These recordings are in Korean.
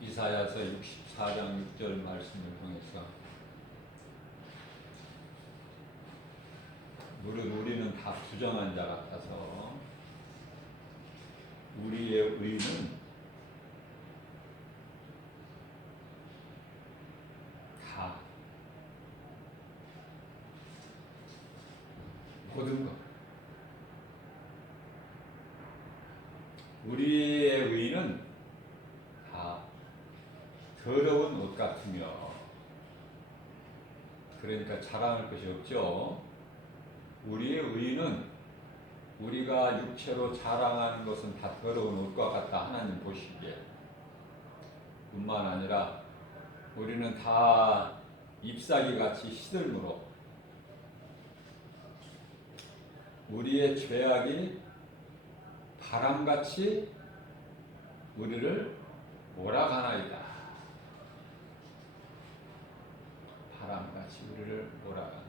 이사야서 64장 6절 말씀을 통해서 우리는 다 부정한 자 같아서 우리의 의는 다 모든 것 우리의 의는 다 더러운 옷 같으며 그러니까 자랑할 것이 없죠. 우리의 의는 우리가 육체로 자랑하는 것은 다 더러운 옷과 같다 하나님 보시기에 뿐만 아니라 우리는 다 잎사귀 같이 시들므로 우리의 죄악이 바람같이 우리를 몰아가나이다. 바람같이 우리를 몰아가나.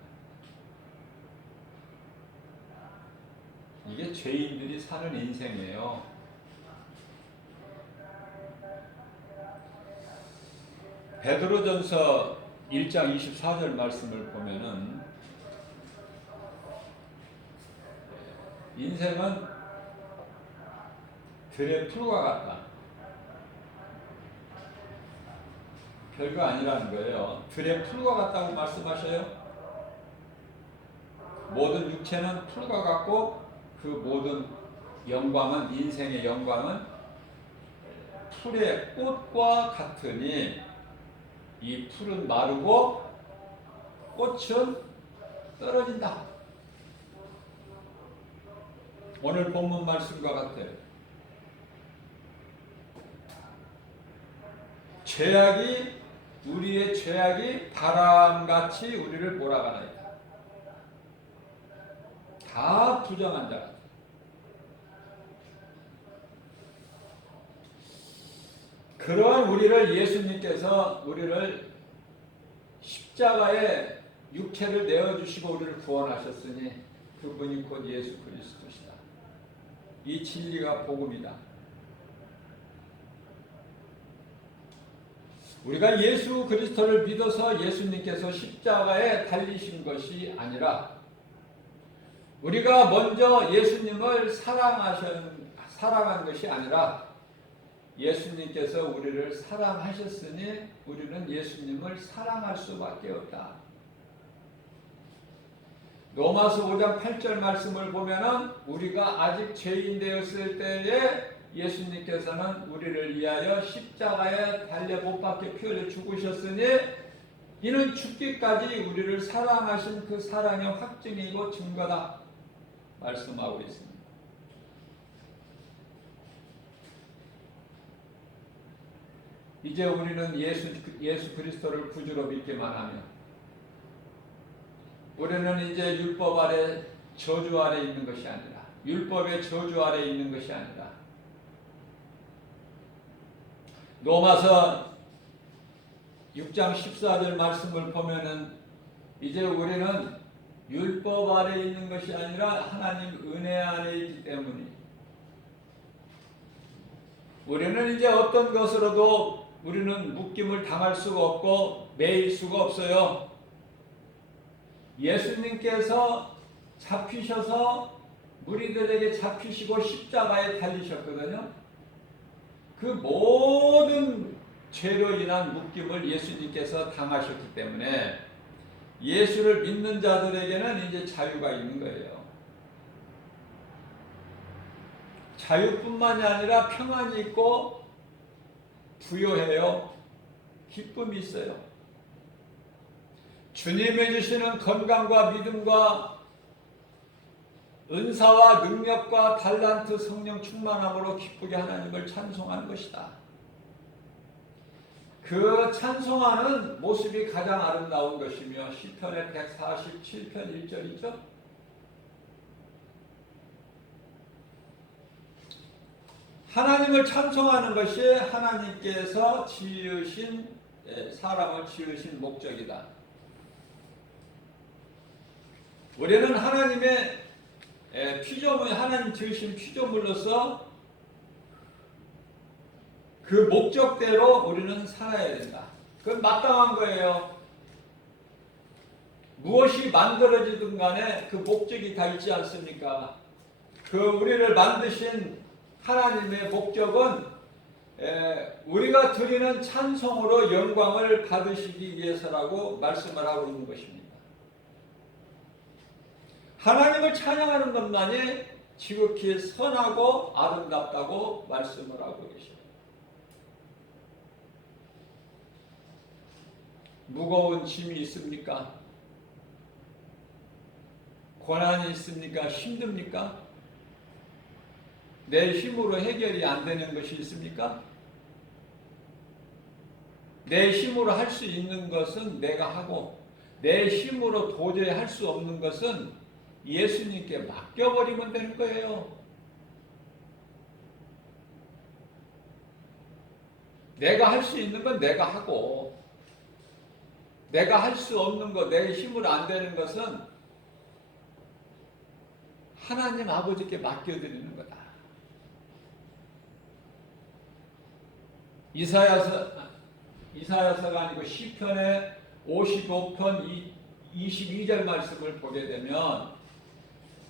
이게 죄인들이 사는 인생이에요. 베드로전서 1장 24절 말씀을 보면은 인생은 들의 풀과 같다. 별거 아니라는 거예요. 들의 풀과 같다고 말씀하셔요. 모든 육체는 풀과 같고 그 모든 영광은 인생의 영광은 풀의 꽃과 같으니 이 풀은 마르고 꽃은 떨어진다. 오늘 본문 말씀과 같아요. 우리의 죄악이 바람같이 우리를 몰아가나이다. 다 부정한 자. 그러한 우리를 예수님께서 우리를 십자가에 육체를 내어주시고 우리를 구원하셨으니 그분이 곧 예수 그리스도시다. 이 진리가 복음이다. 우리가 예수 그리스도를 믿어서 예수님께서 십자가에 달리신 것이 아니라 우리가 먼저 예수님을 사랑한 것이 아니라 예수님께서 우리를 사랑하셨으니 우리는 예수님을 사랑할 수밖에 없다. 로마서 5장 8절 말씀을 보면은 우리가 아직 죄인 되었을 때에 예수님께서는 우리를 위하여 십자가에 달려 못 박혀 피 흘려 죽으셨으니 이는 죽기까지 우리를 사랑하신 그 사랑의 확증이고 증거다 말씀하고 있습니다. 이제 우리는 예수 그리스도를 구주로 믿기만 하면 우리는 이제 율법 아래 저주 아래 있는 것이 아니라 율법의 저주 아래 있는 것이 아니라 로마서 6장 14절 말씀을 보면은 이제 우리는 율법 아래 있는 것이 아니라 하나님 은혜 안에 있기 때문에 우리는 이제 어떤 것으로도 우리는 묶임을 당할 수가 없고 매일 수가 없어요. 예수님께서 잡히셔서 무리들에게 잡히시고 십자가에 달리셨거든요. 그 모든 죄로 인한 묶임을 예수님께서 당하셨기 때문에 예수를 믿는 자들에게는 이제 자유가 있는 거예요. 자유뿐만이 아니라 평안이 있고 부요해요. 기쁨이 있어요. 주님이 주시는 건강과 믿음과 은사와 능력과 달란트 성령 충만함으로 기쁘게 하나님을 찬송하는 것이다. 그 찬송하는 모습이 가장 아름다운 것이며 시편의 147편 1절이죠. 하나님을 찬송하는 것이 하나님께서 사람을 지으신 목적이다. 우리는 하나님의 하나님 지으신 피조물로서 그 목적대로 우리는 살아야 된다. 그건 마땅한 거예요. 무엇이 만들어지든 간에 그 목적이 다 있지 않습니까? 그 우리를 만드신 하나님의 목적은 우리가 드리는 찬송으로 영광을 받으시기 위해서라고 말씀을 하고 있는 것입니다. 하나님을 찬양하는 것만이 지극히 선하고 아름답다고 말씀을 하고 계십니다. 무거운 짐이 있습니까? 고난이 있습니까? 힘듭니까? 내 힘으로 해결이 안 되는 것이 있습니까? 내 힘으로 할 수 있는 것은 내가 하고 내 힘으로 도저히 할 수 없는 것은 예수님께 맡겨버리면 되는 거예요. 내가 할 수 있는 건 내가 하고 내가 할 수 없는 것, 내 힘으로 안 되는 것은 하나님 아버지께 맡겨드리는 거다. 이사야서가 아니고 시편의 55편 22절 말씀을 보게 되면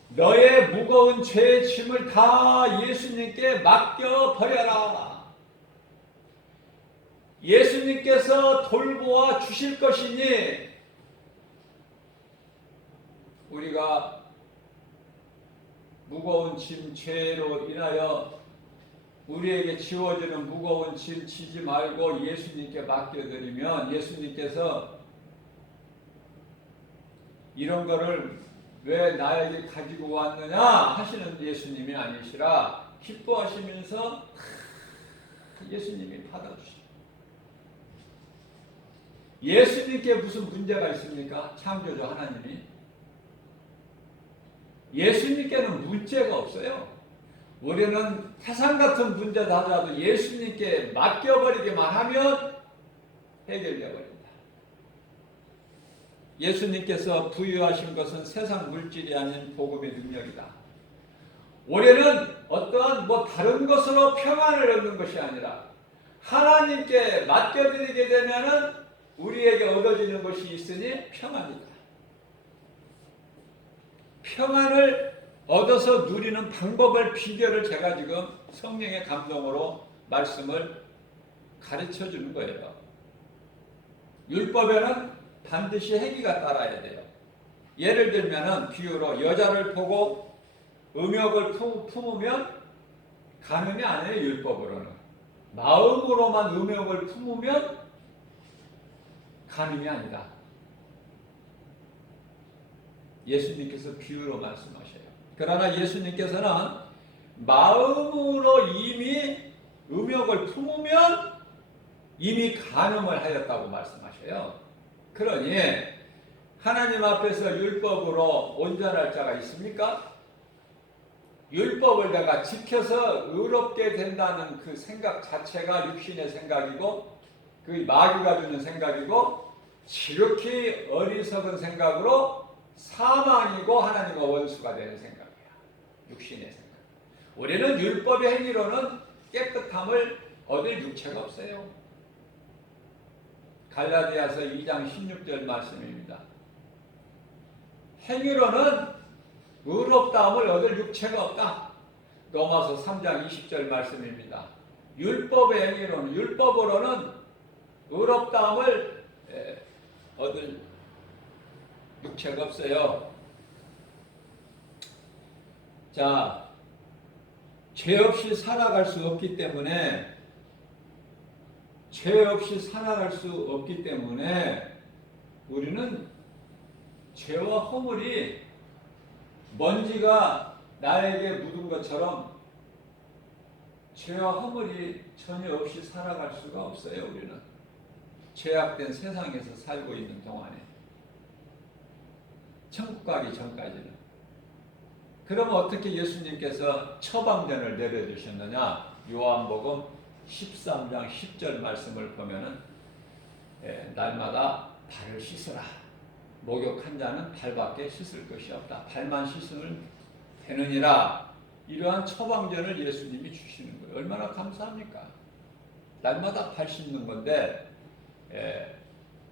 너의 무거운 죄의 짐을 다 예수님께 맡겨버려라. 예수님께서 돌보아 주실 것이니 우리가 무거운 짐, 죄로 인하여 우리에게 지워지는 무거운 짐 지지 말고 예수님께 맡겨드리면 예수님께서 이런 거를 왜 나에게 가지고 왔느냐 하시는 예수님이 아니시라 기뻐하시면서 예수님이 받아주시죠. 예수님께 무슨 문제가 있습니까? 창조주 하나님이. 예수님께는 문제가 없어요. 우리는 태산 같은 문제도 하더라도 예수님께 맡겨버리기만 하면 해결되어 버립니다. 예수님께서 부여하신 것은 세상 물질이 아닌 복음의 능력이다. 우리는 어떠한 다른 것으로 평안을 얻는 것이 아니라 하나님께 맡겨드리게 되면은 우리에게 얻어지는 것이 있으니 평안이다. 평안을 얻어서 누리는 방법을 비결을 제가 지금 성령의 감동으로 말씀을 가르쳐 주는 거예요. 율법에는 반드시 행위가 따라야 돼요. 예를 들면은 비유로 여자를 보고 음욕을 품으면 간음이 아니에요. 율법으로는 마음으로만 음욕을 품으면 간음이 아니다. 예수님께서 비유로 말씀하셔요. 그러나 예수님께서는 마음으로 이미 음욕을 품으면 이미 간음을 하였다고 말씀하셔요. 그러니 하나님 앞에서 율법으로 온전할 자가 있습니까? 율법을 내가 지켜서 의롭게 된다는 그 생각 자체가 육신의 생각이고 그 마귀가 주는 생각이고 지극히 어리석은 생각으로 사망이고 하나님과 원수가 되는 생각이야. 육신의 생각. 우리는 율법의 행위로는 깨끗함을 얻을 육체가 없어요. 갈라디아서 2장 16절 말씀입니다. 행위로는 의롭다함을 얻을 육체가 없다. 로마서 3장 20절 말씀입니다. 율법의 행위로는 율법으로는 의롭다함을 얻을 육체가 없어요. 자, 죄 없이 살아갈 수 없기 때문에 우리는 죄와 허물이 먼지가 나에게 묻은 것처럼 죄와 허물이 전혀 없이 살아갈 수가 없어요. 우리는 죄악된 세상에서 살고 있는 동안에 천국 가기 전까지는. 그러면 어떻게 예수님께서 처방전을 내려주셨느냐? 요한복음 13장 10절 말씀을 보면은 날마다 발을 씻으라. 목욕한 자는 발밖에 씻을 것이 없다. 발만 씻으면 되느니라. 이러한 처방전을 예수님이 주시는 거예요. 얼마나 감사합니까? 날마다 발 씻는 건데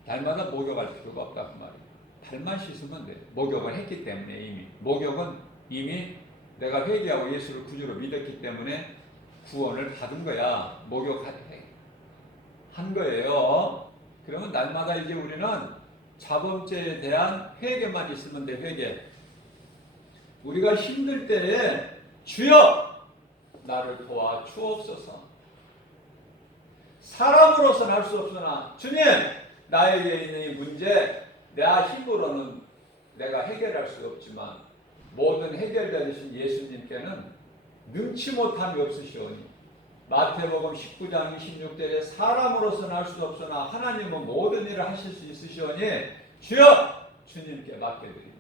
날마다 목욕할 필요가 없다 그 말이에요. 발만 씻으면 돼. 목욕을 했기 때문에 이미. 목욕은 이미 내가 회개하고 예수를 구주로 믿었기 때문에 구원을 받은 거야. 목욕한 거예요. 그러면 날마다 이제 우리는 자범죄에 대한 회개만 있으면 돼. 회개. 우리가 힘들 때에 주여 나를 도와 주옵소서. 사람으로서는 할 수 없으나 주님 나에게 있는 이 문제 내 힘으로는 내가 해결할 수 없지만 모든 해결자이신 예수님께는 능치 못함이 없으시오니 마태복음 19장 26절에 사람으로서는 할 수 없으나 하나님은 모든 일을 하실 수 있으시오니 주여 주님께 맡겨드립니다.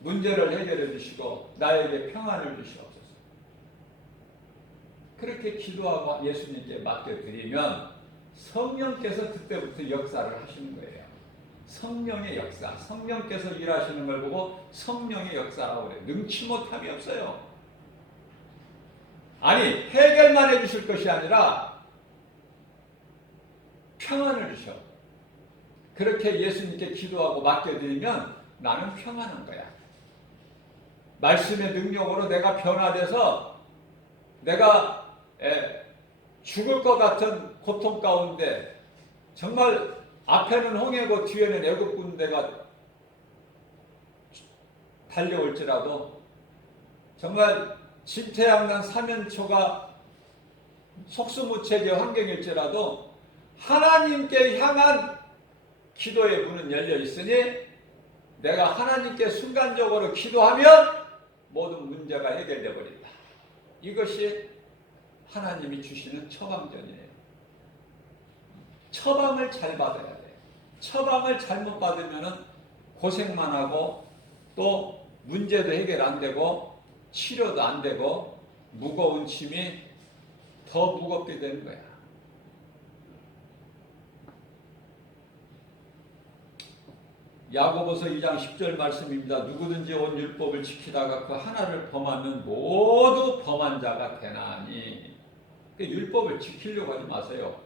문제를 해결해 주시고 나에게 평안을 주시옵소서. 그렇게 기도하고 예수님께 맡겨드리면 성령께서 그때부터 역사를 하시는 거예요. 성령의 역사, 성령께서 일하시는 걸 보고 성령의 역사라고 그래요. 능치 못함이 없어요. 아니 해결만 해주실 것이 아니라 평안을 주셔. 그렇게 예수님께 기도하고 맡겨드리면 나는 평안한 거야. 말씀의 능력으로 내가 변화돼서 내가 죽을 것 같은 고통 가운데 정말 앞에는 홍해고 뒤에는 애굽 군대가 달려올지라도 정말 진퇴양난 사면초가 속수무책의 환경일지라도 하나님께 향한 기도의 문은 열려 있으니 내가 하나님께 순간적으로 기도하면 모든 문제가 해결되어 버린다. 이것이 하나님이 주시는 처방전이에요. 처방을 잘 받아야 돼요. 처방을 잘못 받으면 고생만 하고 또 문제도 해결 안 되고 치료도 안 되고 무거운 짐이 더 무겁게 되는 거야. 야고보서 2장 10절 말씀입니다. 누구든지 온 율법을 지키다가 그 하나를 범하면 모두 범한 자가 되나니. 율법을 지키려고 하지 마세요.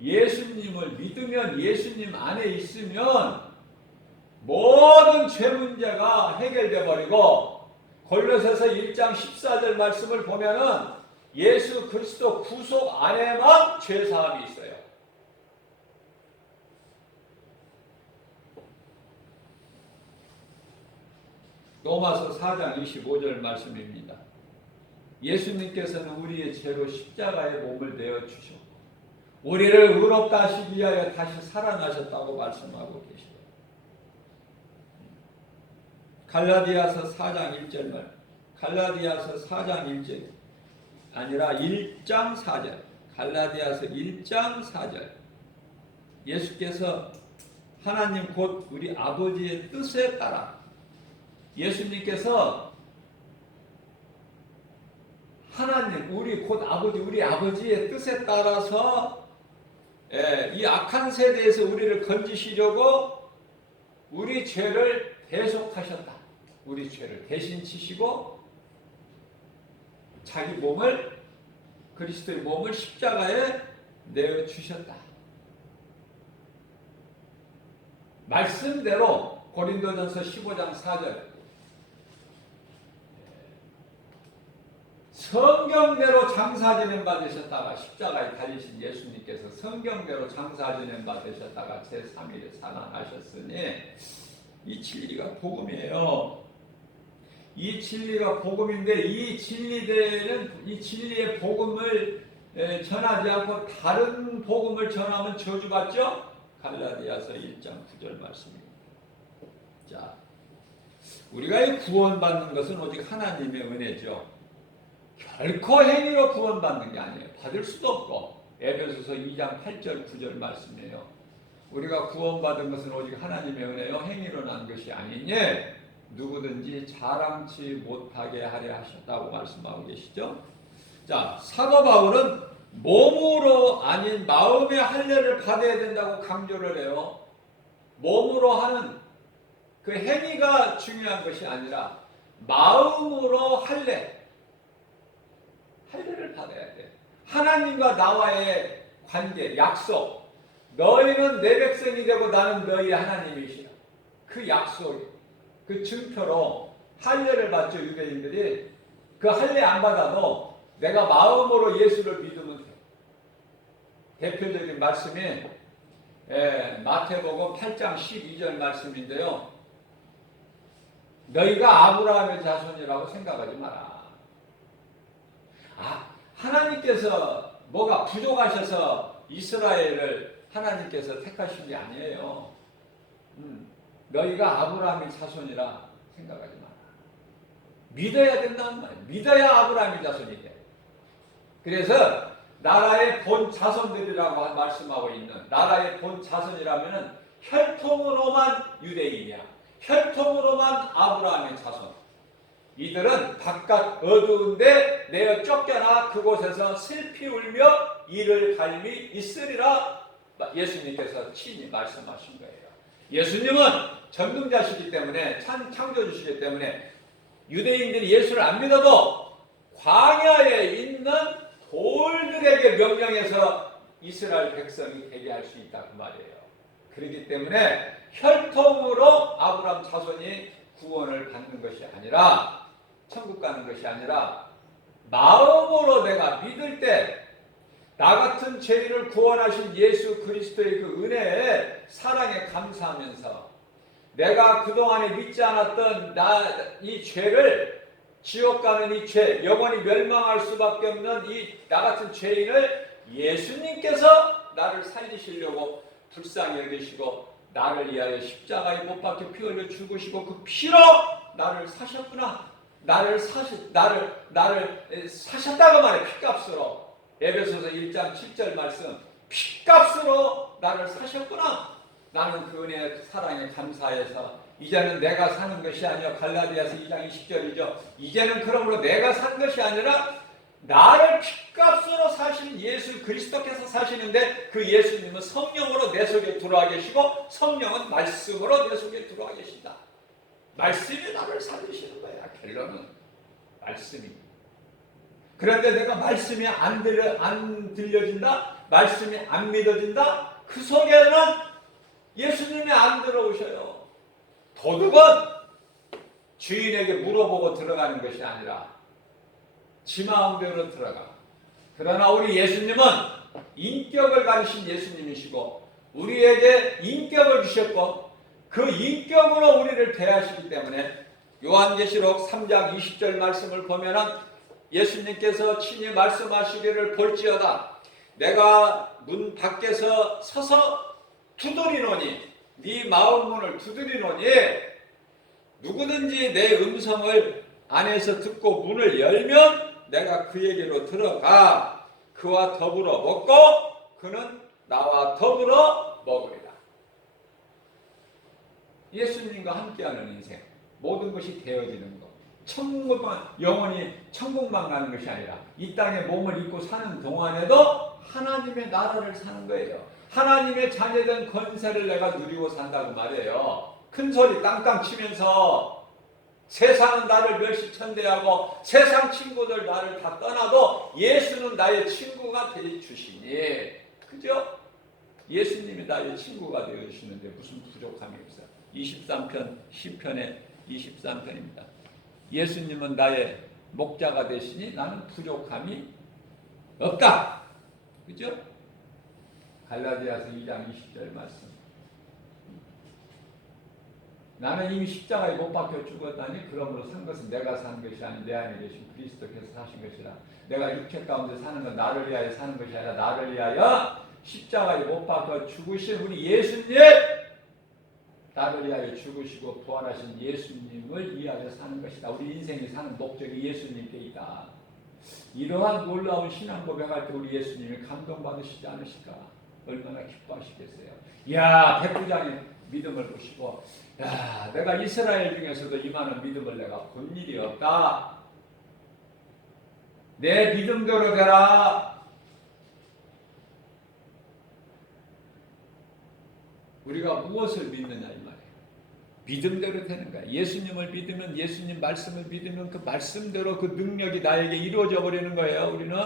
예수님을 믿으면 예수님 안에 있으면 모든 죄 문제가 해결돼 버리고 골로새서 1장 14절 말씀을 보면은 예수 그리스도 구속 안에만 죄 사함이 있어요. 로마서 4장 25절 말씀입니다. 예수님께서는 우리의 죄로 십자가에 몸을 내어 주셨고 우리를 의롭다 하시기 위하여 다시 살아나셨다고 말씀하고 계시죠. 갈라디아서 4장 1절 말 갈라디아서 4장 1절 아니라 1장 4절 갈라디아서 1장 4절 예수께서 하나님 곧 우리 아버지의 뜻에 따라 예수님께서 하나님 우리 곧 아버지 우리 아버지의 뜻에 따라서 이 악한 세대에서 우리를 건지시려고 우리 죄를 대속하셨다. 우리 죄를 대신 지시고 자기 몸을 그리스도의 몸을 십자가에 내어 주셨다. 말씀대로 고린도전서 15장 4절 성경대로 장사 지낸 바 되셨다가 십자가에 달리신 예수님께서 성경대로 장사 지낸 바 되셨다가 제3일에 살아나셨으니 이 진리가 복음이에요. 이 진리가 복음인데 이 진리의 복음을 전하지 않고 다른 복음을 전하면 저주받죠? 갈라디아서 1장 9절 말씀입니다. 자, 우리가 구원받는 것은 오직 하나님의 은혜죠. 결코 행위로 구원받는 게 아니에요. 받을 수도 없고 에베소서 2장 8절 9절 말씀이에요. 우리가 구원받은 것은 오직 하나님의 은혜요 행위로 난 것이 아니니 누구든지 자랑치 못하게 하려 하셨다고 말씀하고 계시죠. 자, 사도 바울은 몸으로 아닌 마음의 할례를 받아야 된다고 강조를 해요. 몸으로 하는 그 행위가 중요한 것이 아니라 마음으로 할례를 받아야 돼. 하나님과 나와의 관계, 약속. 너희는 내 백성이 되고 나는 너희 하나님이시라. 그 약속, 그 증표로 할례를 받죠. 유대인들이. 그 할례 안 받아도 내가 마음으로 예수를 믿으면 돼. 대표적인 말씀이 마태복음 8장 12절 말씀인데요. 너희가 아브라함의 자손이라고 생각하지 마라. 하나님께서 뭐가 부족하셔서 이스라엘을 하나님께서 택하신 게 아니에요. 너희가 아브라함의 자손이라 생각하지 마라. 믿어야 된다는 말이에요. 믿어야 아브라함의 자손이 돼. 그래서 나라의 본 자손들이라고 말씀하고 있는, 나라의 본 자손이라면은 혈통으로만 유대인이야. 혈통으로만 아브라함의 자손. 이들은 바깥 어두운데 내어 쫓겨나 그곳에서 슬피 울며 이를 갈미 있으리라 예수님께서 친히 말씀하신 거예요. 예수님은 전능자시기 때문에, 창조주시기 때문에 유대인들이 예수를 안 믿어도 광야에 있는 돌들에게 명령해서 이스라엘 백성이 되게 할 수 있다 그 말이에요. 그렇기 때문에 혈통으로 아브라함 자손이 구원을 받는 것이 아니라, 천국 가는 것이 아니라 마음으로 내가 믿을 때 나 같은 죄인을 구원하신 예수 그리스도의 그 은혜에 사랑에 감사하면서 내가 그동안에 믿지 않았던 이 죄를, 지옥 가는 이 죄, 영원히 멸망할 수밖에 없는 이 나 같은 죄인을 예수님께서 나를 살리시려고 불쌍히 여기시고 나를 위하여 십자가에 못 박혀 피 흘려 죽으시고 그 피로 나를 사셨구나. 나를 사셨다고 말해. 피값으로. 에베소서 1장 7절 말씀. 피값으로 나를 사셨구나. 나는 그 은혜 사랑에 감사해서 이제는 내가 사는 것이 아니라, 갈라디아서 2장 20절이죠. 이제는 그러므로 내가 산 것이 아니라 나를 피값으로 사신 예수 그리스도께서 사시는데, 그 예수님은 성령으로 내 속에 들어와 계시고 성령은 말씀으로 내 속에 들어와 계신다. 말씀이 나를 살리시는 거야. 결론은 말씀이. 그런데 내가 말씀이 안 들려진다? 말씀이 안 믿어진다? 그 속에는 예수님이 안 들어오셔요. 도둑은 주인에게 물어보고 들어가는 것이 아니라 지 마음대로 들어가. 그러나 우리 예수님은 인격을 가르신 예수님이시고 우리에게 인격을 주셨고 그 인격으로 우리를 대하시기 때문에 요한계시록 3장 20절 말씀을 보면은 예수님께서 친히 말씀하시기를 볼지어다. 내가 문 밖에서 서서 두드리노니, 네 마음 문을 두드리노니 누구든지 내 음성을 안에서 듣고 문을 열면 내가 그에게로 들어가 그와 더불어 먹고 그는 나와 더불어 먹으리라. 예수님과 함께하는 인생, 모든 것이 되어지는 것. 천국만, 영원히 천국만 가는 것이 아니라 이 땅에 몸을 입고 사는 동안에도 하나님의 나라를 사는 거예요. 하나님의 자녀된 권세를 내가 누리고 산다고 말이에요. 큰 소리 땅땅 치면서 세상은 나를 멸시천대하고 세상 친구들 나를 다 떠나도 예수는 나의 친구가 되어 주시니, 그죠? 예수님이 나의 친구가 되어 주시는데 무슨 부족함이 없어요. 23편 시편의 23편입니다. 예수님은 나의 목자가 되시니 나는 부족함이 없다. 그죠? 갈라디아서 2장 20절 말씀. 나는 이미 십자가에 못 박혀 죽었다니 그러므로 산 것은 내가 산 것이 아니 내 안에 계신 그리스도께서 사신 것이라. 내가 육체 가운데 사는 건 나를 위하여 사는 것이 아니라 나를 위하여 십자가에 못 박혀 죽으신 우리 예수님, 나를 위하여 죽으시고 부활하신 예수님을 위하여 사는 것이다. 우리 인생이 사는 목적이 예수님께 있다. 이러한 놀라운 신앙 고백할 때 우리 예수님이 감동받으시지 않으실까? 얼마나 기뻐하시겠어요. 이야, 백부장의 믿음을 보시고, 야, 내가 이스라엘 중에서도 이만한 믿음을 내가 본 일이 없다. 내 믿음대로 되라. 우리가 무엇을 믿느냐 이 말이에요. 믿음대로 되는 거야. 예수님을 믿으면, 예수님 말씀을 믿으면 그 말씀대로 그 능력이 나에게 이루어져 버리는 거예요. 우리는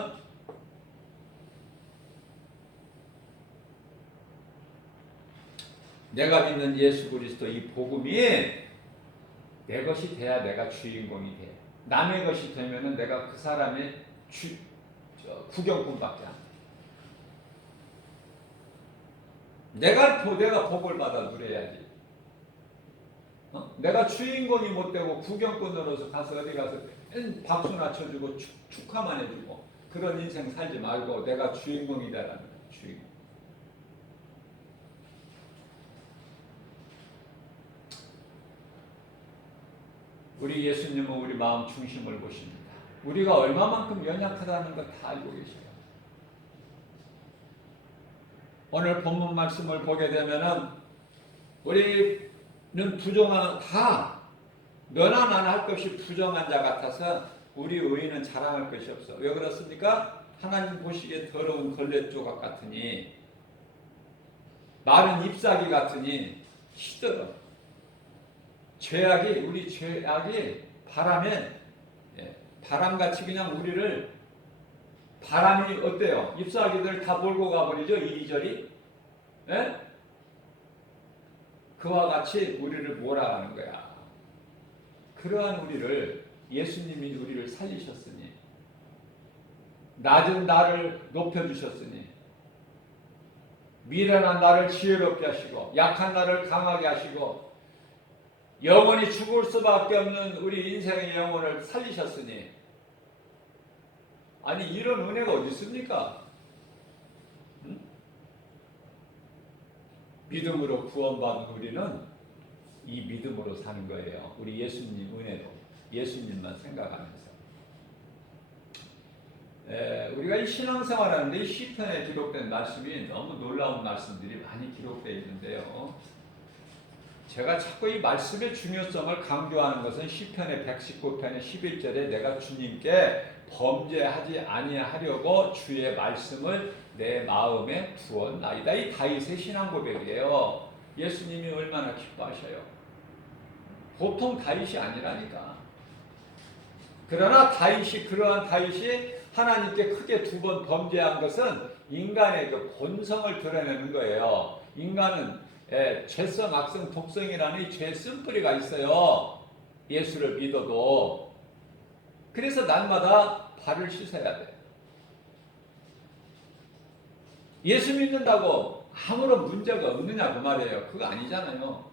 내가 믿는 예수 그리스도 이 복음이 내 것이 돼야 내가 주인공이 돼. 남의 것이 되면은 내가 그 사람의 구경꾼밖에 안 돼. 내가 복을 받아 누려야지. 내가 주인공이 못 되고 구경꾼으로서 가서 어디 가서 박수나 쳐주고 축하만 해주고 그런 인생 살지 말고 내가 주인공이 되라는 거야. 주인공. 우리 예수님은 우리 마음 중심을 보십니다. 우리가 얼마만큼 연약하다는 걸 다 알고 계셔요. 오늘 본문 말씀을 보게 되면은 우리는 부정한 다 너나 나나 할 것이 부정한 자 같아서 우리 의인은 자랑할 것이 없어. 왜 그렇습니까? 하나님 보시기에 더러운 걸레 조각 같으니 마른 잎사귀 같으니 시들어. 우리 죄악이 바람같이 그냥 우리를 바람이 어때요? 잎사귀들 다 몰고 가버리죠? 이리저리. 예? 그와 같이 우리를 몰아가는 거야. 그러한 우리를 예수님이 우리를 살리셨으니 낮은 나를 높여주셨으니 미련한 나를 지혜롭게 하시고 약한 나를 강하게 하시고 영원히 죽을 수밖에 없는 우리 인생의 영혼을 살리셨으니 아니 이런 은혜가 어디 있습니까? 응? 믿음으로 구원받은 우리는 이 믿음으로 사는 거예요. 우리 예수님 은혜로 예수님만 생각하면서 우리가 이 신앙생활하는데 이 시편에 기록된 말씀이 너무 놀라운 말씀들이 많이 기록되어 있는데요. 제가 자꾸 이 말씀의 중요성을 강조하는 것은 시편의 119편의 11절에 내가 주님께 범죄하지 아니하려고 주의 말씀을 내 마음에 두었나이다. 이 다윗의 신앙 고백이에요. 예수님이 얼마나 기뻐하셔요. 보통 다윗이 아니라니까. 그러나 그러한 다윗이 하나님께 크게 2번 범죄한 것은 인간의 그 본성을 드러내는 거예요. 인간은 죄성, 악성, 독성이라는 이 죄 쓴뿌리가 있어요. 예수를 믿어도. 그래서 날마다 발을 씻어야 돼. 예수 믿는다고 아무런 문제가 없느냐 그 말이에요. 그거 아니잖아요.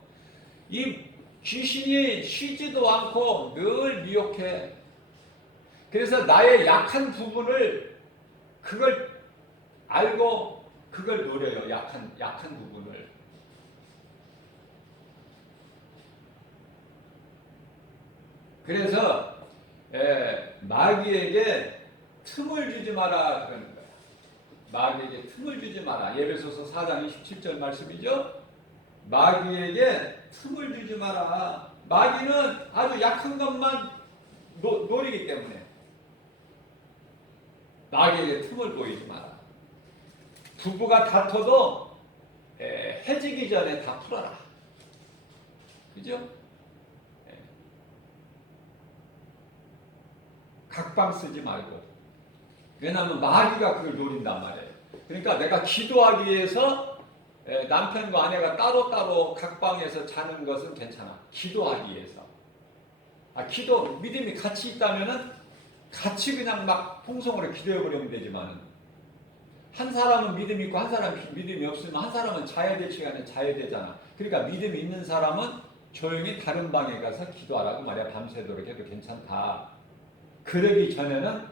이 귀신이 쉬지도 않고 늘 미혹해. 그래서 나의 약한 부분을 그걸 알고 그걸 노려요. 약한 부분을. 그래서 마귀에게 틈을 주지 마라 그러는 거야. 마귀에게 틈을 주지 마라. 에베소서 4장 27절 말씀이죠. 마귀에게 틈을 주지 마라. 마귀는 아주 약한 것만 노리기 때문에 마귀에게 틈을 보이지 마라. 부부가 다퉈도 해지기 전에 다 풀어라. 그죠? 각방 쓰지 말고. 왜냐하면 마귀가 그걸 노린단 말이에요. 그러니까 내가 기도하기 위해서 남편과 아내가 따로따로 각방에서 자는 것은 괜찮아. 기도하기 위해서. 믿음이 같이 있다면은 같이 그냥 막 통성으로 기도해버리면 되지만은 한 사람은 믿음이 있고 한 사람은 믿음이 없으면 한 사람은 자야 될 시간에 자야 되잖아. 그러니까 믿음이 있는 사람은 조용히 다른 방에 가서 기도하라고 말이야. 밤새도록 해도 괜찮다. 그러기 전에는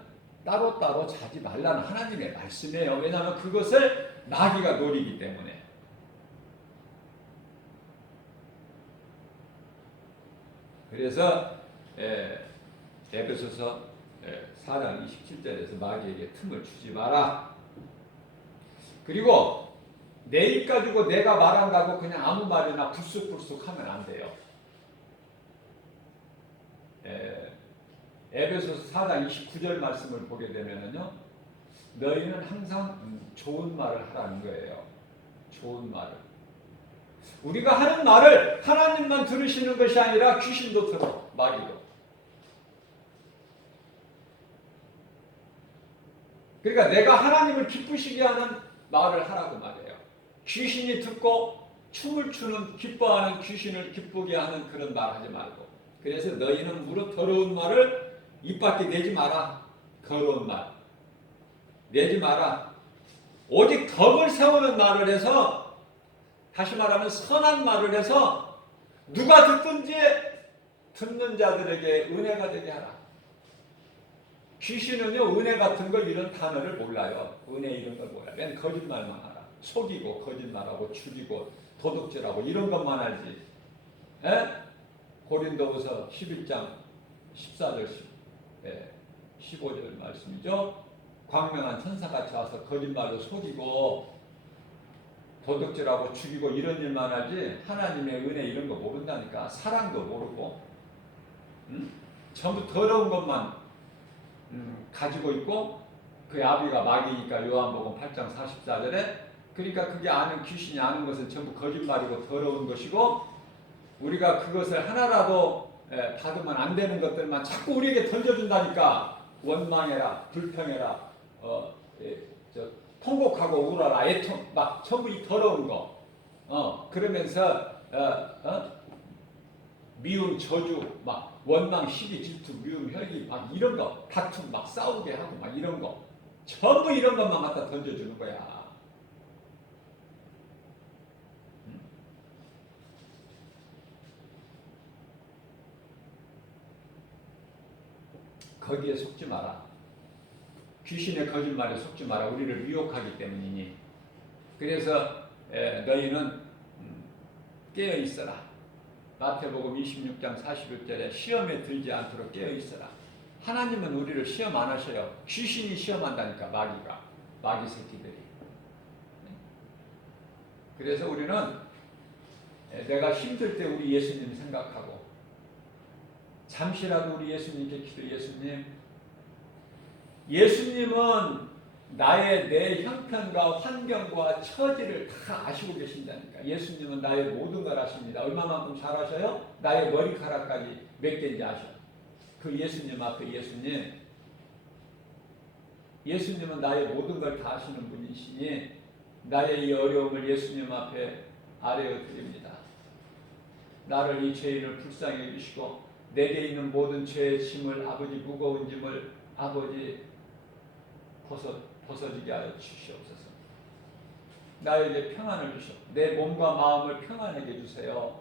따로따로 자지 말라는 하나님의 말씀이에요. 왜냐하면 그것을 마귀가 노리기 때문에. 그래서 에베소서 4장 27절에서 마귀에게 틈을 주지 마라. 그리고 내 입 가지고 내가 말한다고 그냥 아무 말이나 불쑥불쑥 하면 안 돼요. 에베소서 4장 29절 말씀을 보게 되면요, 너희는 항상 좋은 말을 하라는 거예요. 좋은 말을. 우리가 하는 말을 하나님만 들으시는 것이 아니라 귀신도 들어, 마귀도. 그러니까 내가 하나님을 기쁘시게 하는 말을 하라고 말해요. 귀신이 듣고 춤을 추는 기뻐하는 귀신을 기쁘게 하는 그런 말 하지 말고. 그래서 너희는 무릇 더러운 말을 입 밖에 내지 마라. 더러운 말 내지 마라. 오직 덕을 세우는 말을 해서, 다시 말하면 선한 말을 해서 누가 듣든지 듣는 자들에게 은혜가 되게 하라. 귀신은요, 은혜 같은 거 이런 단어를 몰라요. 은혜 이런 걸 몰라요. 맨 거짓말만 알아. 속이고 거짓말하고 죽이고 도둑질하고 이런 것만 알지. 에? 고린도후서 11장 14절 15절 말씀이죠. 광명한 천사같이 와서 거짓말로 속이고 도둑질하고 죽이고 이런 일만 하지 하나님의 은혜 이런 거 모른다니까. 사랑도 모르고 전부 더러운 것만 가지고 있고, 그 아비가 마귀니까 요한복음 8장 44절에, 그러니까 그게 아는 귀신이 아는 것은 전부 거짓말이고 더러운 것이고, 우리가 그것을 하나라도 받으면 안 되는 것들만 자꾸 우리에게 던져준다니까. 원망해라, 불평해라, 통곡하고 울어라, 애통, 막 전부 이 더러운 거. 그러면서 미움, 저주, 막 원망, 시기, 질투, 미움, 혈기, 막 이런 거, 다툼, 막 싸우게 하고 막 이런 거, 전부 이런 것만 갖다 던져주는 거야. 거기에 속지 마라. 귀신의 거짓말에 속지 마라. 우리를 유혹하기 때문이니. 그래서 너희는 깨어 있어라. 마태복음 26장 41절에 시험에 들지 않도록 깨어 있어라. 하나님은 우리를 시험 안 하셔요. 귀신이 시험한다니까. 마귀 새끼들이. 그래서 우리는 내가 힘들 때 우리 예수님 생각하고, 잠시라도 우리 예수님께 기도. 예수님은 나의 내 형편과 환경과 처지를 다 아시고 계신다니까. 예수님은 나의 모든 걸 아십니다. 얼마만큼 잘 아셔요? 나의 머리카락까지 몇 개인지 아셔. 그 예수님 앞에 예수님은 나의 모든 걸 다 아시는 분이시니 나의 이 어려움을 예수님 앞에 아뢰어 드립니다. 나를 이 죄인을 불쌍히 여기시고 내게 있는 모든 죄의 짐을, 아버지 무거운 짐을 아버지 벗어지게 하여 주시옵소서. 나에게 평안을 주시오. 내 몸과 마음을 평안하게 해주세요.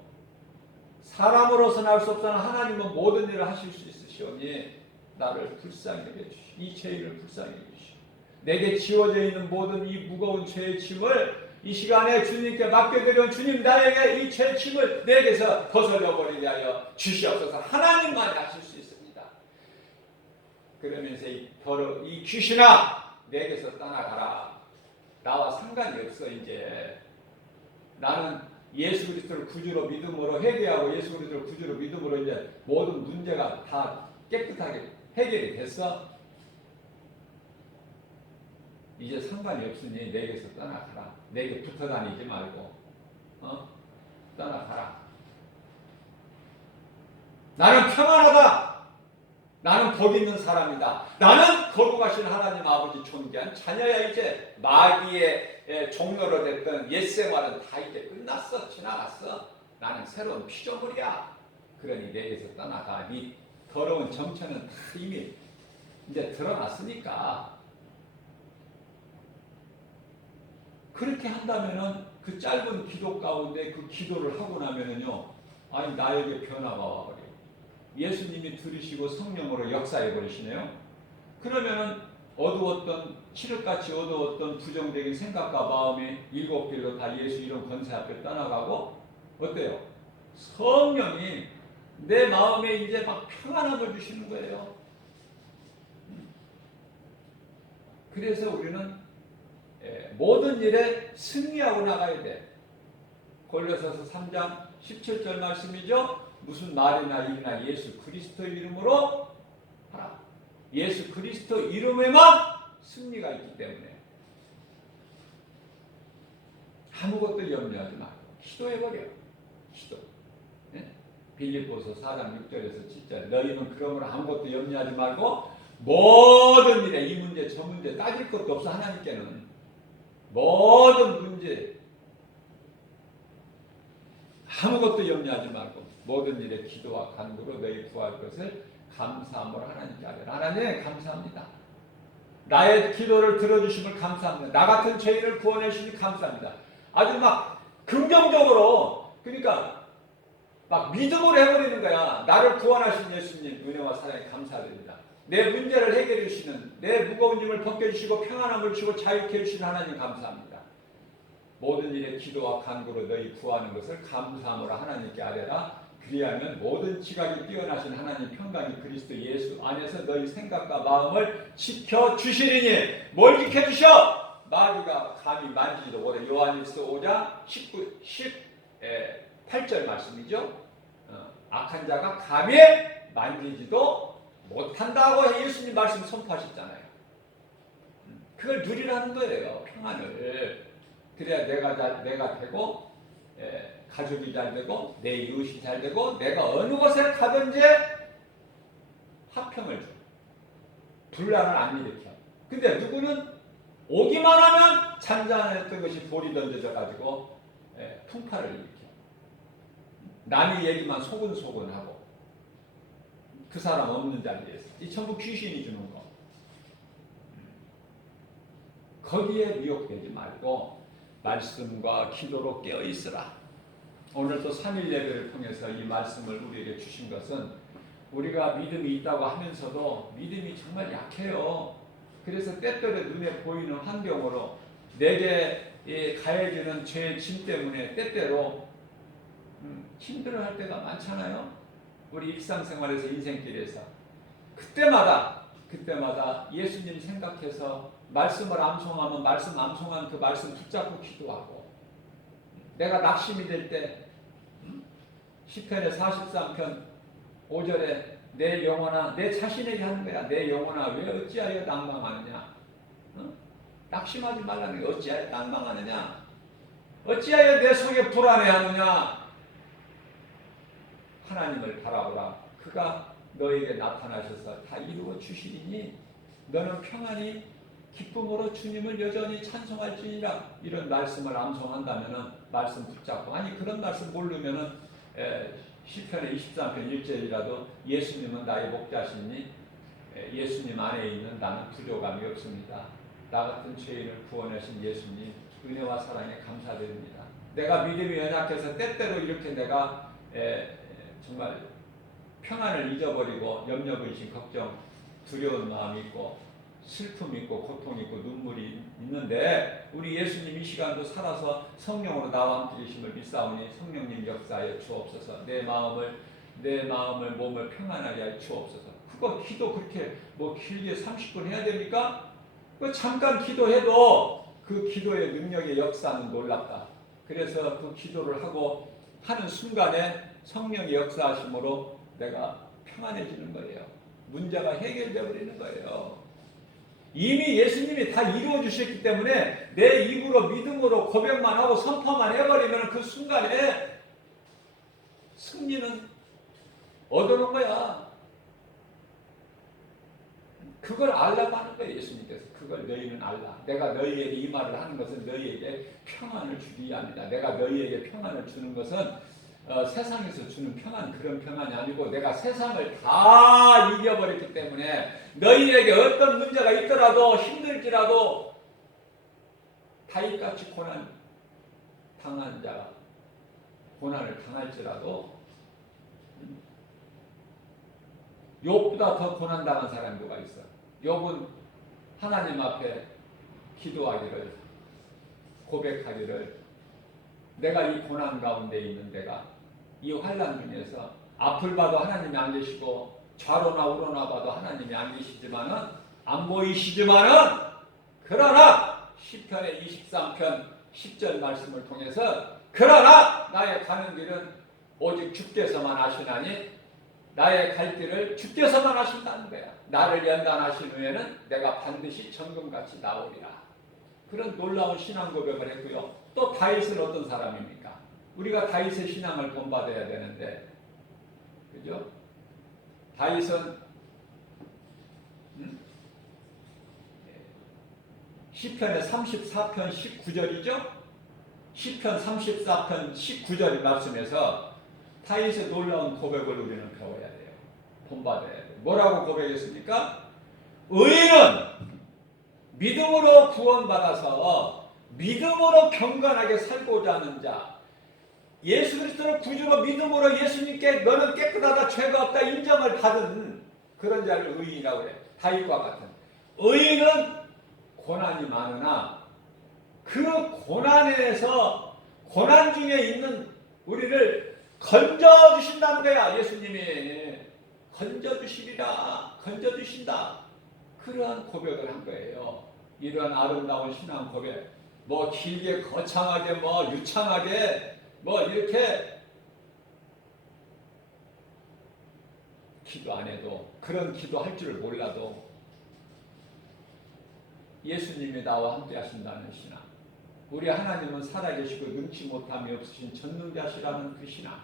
사람으로서는 할 수 없으나 하나님은 모든 일을 하실 수 있으시오니 나를 불쌍히 여겨주시오. 이 죄인을 불쌍히 여겨주시오. 내게 지워져 있는 모든 이 무거운 죄의 짐을 이 시간에 주님께 맡겨드려. 주님, 나에게 이 죄의 짐을 내게서 벗어져 버리게 하여 주시옵소서. 하나님만 하실 수 있습니다. 그러면서 이 귀신아, 내게서 떠나가라. 나와 상관이 없어. 이제 나는 예수 그리스도를 구주로 믿음으로 회개하고 예수 그리스도를 구주로 믿음으로 이제 모든 문제가 다 깨끗하게 해결이 됐어. 이제 상관이 없으니 내게서 떠나가라. 내게 붙어 다니지 말고 떠나가라. 나는 평안하다. 나는 복 있는 사람이다. 나는 거룩하신 하나님 아버지 존귀한 자녀야. 이제 마귀의 종로로 됐던 옛 생활은 다 이제 끝났어. 지나갔어. 나는 새로운 피조물이야. 그러니 내게서 떠나가. 네 더러운 정체는 다 이미 이제 드러났으니까. 그렇게 한다면은 그 짧은 기도 가운데 그 기도를 하고 나면은요, 아니 나에게 변화가 와버려. 예수님이 들으시고 성령으로 역사해 버리시네요. 그러면은 어두웠던 칠흑같이 어두웠던 부정적인 생각과 마음이 일곱 길로 다 예수 이름 권세 앞에 떠나가고, 어때요? 성령이 내 마음에 이제 막 평안함을 주시는 거예요. 그래서 우리는 모든 일에 승리하고 나가야 돼. 골로새서 3장 17절 말씀이죠. 무슨 말이나 일이나 예수 그리스도 이름으로 하라. 예수 그리스도 이름에만 승리가 있기 때문에 아무것도 염려하지 말고 기도해버려. 기도. 빌립보서 4장 6절에서 7절 너희는 그러므로 아무것도 염려하지 말고 모든 일에 이 문제 저 문제 따질 것도 없어. 하나님께는 모든 문제 아무것도 염려하지 말고 모든 일에 기도와 간구로 너희 구할 것을 감사함으로 하나님께 하리라. 하나님 감사합니다. 나의 기도를 들어주심을 감사합니다. 나 같은 죄인을 구원해 주시니 감사합니다. 아주 막 긍정적으로, 그러니까 막 믿음으로 해버리는 거야. 나를 구원하신 예수님 은혜와 사랑에 감사드립니다. 내 문제를 해결해 주시는, 내 무거운 짐을 벗겨주시고 평안함을 주시고 자유케 해주시는 하나님 감사합니다. 모든 일에 기도와 간구로 너희 구하는 것을 감사함으로 하나님께 아뢰라. 그리하면 모든 지각이 뛰어나신 하나님 평강이 그리스도 예수 안에서 너희 생각과 마음을 지켜주시리니. 뭘 지켜주셔? 마귀가 감히 만지지도 못해. 요한일서 5장 18절 말씀이죠. 악한 자가 감히 만지지도 못한다고 예수님 말씀 선포하셨잖아요. 그걸 누리라는 거예요. 평안을. 그래야 내가 되고 가족이 잘 되고 내 이웃이 잘 되고 내가 어느 곳에 가든지 화평을 줘. 분란을 안 일으켜. 근데 누구는 오기만 하면 잔잔했던 것이 돌이 던져져 가지고 풍파를 일으켜. 남의 얘기만 소근소근하고 그 사람 없는 자리에서 이 전부 귀신이 주는 거. 거기에 미혹되지 말고 말씀과 기도로 깨어 있으라. 오늘 또 3일 예배를 통해서 이 말씀을 우리에게 주신 것은 우리가 믿음이 있다고 하면서도 믿음이 정말 약해요. 그래서 때때로 눈에 보이는 환경으로 내게 가해지는 죄의 짐 때문에 때때로 힘들어할 때가 많잖아요. 우리 일상생활에서 인생길에서 그때마다 예수님 생각해서 말씀을 암송하면 말씀 암송한 그 말씀 붙잡고 기도하고, 내가 낙심이 될 때 시편의 43편 5절에 내 영혼아, 내 자신에게 하는 거야. 내 영혼아 왜 어찌하여 낭망하느냐. 낙심하지 말라는 게 어찌하여 낭망하느냐. 어찌하여 내 속에 불안해하느냐. 하나님을 바라보라. 그가 너에게 나타나셔서 다 이루어 주시리니 너는 평안히 기쁨으로 주님을 여전히 찬송할지니라. 이런 말씀을 암송한다면은 말씀 붙잡고, 아니 그런 말씀 모르면은 시편의 23편 1절이라도 예수님은 나의 목자시니 예수님 안에 있는 나는 부족함이 없습니다. 나 같은 죄인을 구원하신 예수님 은혜와 사랑에 감사드립니다. 내가 믿음이 연약해서 때때로 이렇게 내가 정말 평안을 잊어버리고 염려근심 걱정 두려운 마음이 있고 슬픔이 있고 고통이 있고 눈물이 있는데, 우리 예수님 이 시간도 살아서 성령으로 나와 함께 계심을 믿사오니 성령님 역사하여 주옵소서. 내 마음을 몸을 평안하게 하여 주옵소서. 그거 기도 그렇게 뭐 길게 30분 해야 됩니까? 그 잠깐 기도해도 그 기도의 능력의 역사는 놀랍다. 그래서 그 기도를 하고 하는 순간에 성령의 역사하심으로 내가 평안해지는 거예요. 문제가 해결되어 버리는 거예요. 이미 예수님이 다 이루어 주셨기 때문에 내 입으로 믿음으로 고백만 하고 선포만 해버리면 그 순간에 승리는 얻어놓은 거야. 그걸 알라고 하는 거예요. 예수님께서 그걸 너희는 알라. 내가 너희에게 이 말을 하는 것은 너희에게 평안을 주기 위함이다. 내가 너희에게 평안을 주는 것은 세상에서 주는 평안, 그런 평안이 아니고 내가 세상을 다 이겨버렸기 때문에 너희에게 어떤 문제가 있더라도 힘들지라도 다윗같이 고난 당한 자가 고난을 당할지라도 욥보다 더 고난 당한 사람이 누가 있어? 욥은 하나님 앞에 기도하기를, 고백하기를, 내가 이 고난 가운데 있는 내가 이 환난 중에서 앞을 봐도 하나님이 안 계시고 좌로나 우로나 봐도 하나님이 안 계시지만은 안 보이시지만은, 그러나 시편의 23편 10절 말씀을 통해서 그러나 나의 가는 길은 오직 주께서만 아시나니 나의 갈 길을 주께서만 아신다는 거야. 나를 연단하신 후에는 내가 반드시 정금같이 나오리라. 그런 놀라운 신앙 고백을 했고요. 또 다윗은 어떤 사람입니까? 우리가 다윗의 신앙을 본받아야 되는데, 그죠? 다윗은 시편의 34편 19절이죠? 시편 34편 19절 말씀에서 다윗의 놀라운 고백을 우리는 배워야 돼요. 본받아야 돼요. 뭐라고 고백했습니까? 의인은 믿음으로 구원받아서 믿음으로 경건하게 살고자 하는 자, 예수 그리스도를 구주로 믿음으로 예수님께 너는 깨끗하다 죄가 없다 인정을 받은 그런 자를 의인이라고 해요. 다윗과 같은 의인은 고난이 많으나 그 고난에서 고난 중에 있는 우리를 건져주신다는 거야. 예수님이 건져주시리라, 건져주신다, 그러한 고백을 한 거예요. 이러한 아름다운 신앙 고백, 뭐 길게 거창하게 뭐 유창하게 뭐 이렇게 기도 안 해도, 그런 기도할 줄을 몰라도 예수님이 나와 함께 하신다는 신앙, 우리 하나님은 살아계시고 능치 못함이 없으신 전능자시라는 그 신앙,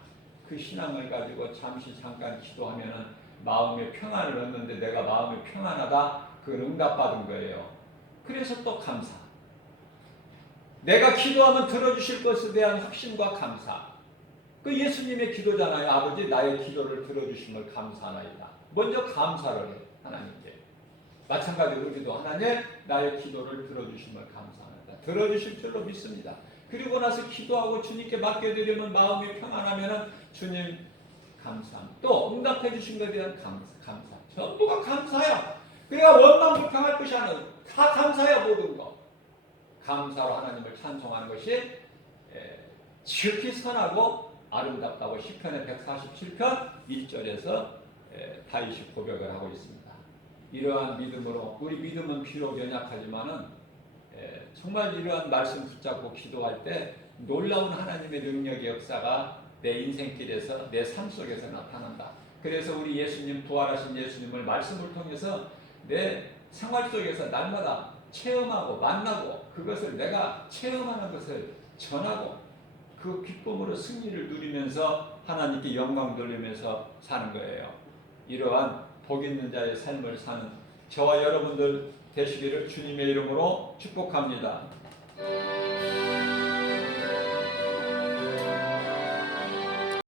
그 신앙을 가지고 잠깐 기도하면 마음의 평안을 얻는데, 내가 마음이 평안하다, 그걸 응답받은 거예요. 그래서 또 감사, 내가 기도하면 들어주실 것에 대한 확신과 감사, 그 예수님의 기도잖아요. 아버지 나의 기도를 들어주심을 감사하나이다. 먼저 감사를 해 하나님께. 마찬가지로 우리도 하나님 나의 기도를 들어주심을 감사합니다. 들어주실 줄로 믿습니다. 그리고 나서 기도하고 주님께 맡겨드리면 마음이 평안하면 주님 감사합니다. 또 응답해 주신 것에 대한 감사. 전부가 감사야. 그러니까 원망 불평할 것이 아니라 다 감사야. 모든 거 감사로 하나님을 찬송하는 것이 지극히 선하고 아름답다고 시편의 147편 1절에서 다윗이 고백을 하고 있습니다. 이러한 믿음으로, 우리 믿음은 비록 연약하지만은 정말 이러한 말씀 붙잡고 기도할 때 놀라운 하나님의 능력의 역사가 내 인생길에서, 내 삶 속에서 나타난다. 그래서 우리 예수님, 부활하신 예수님을 말씀을 통해서 내 생활 속에서 날마다 체험하고 만나고, 그것을 내가 체험하는 것을 전하고 그 기쁨으로 승리를 누리면서 하나님께 영광 돌리면서 사는 거예요. 이러한 복 있는 자의 삶을 사는 저와 여러분들 되시기를 주님의 이름으로 축복합니다.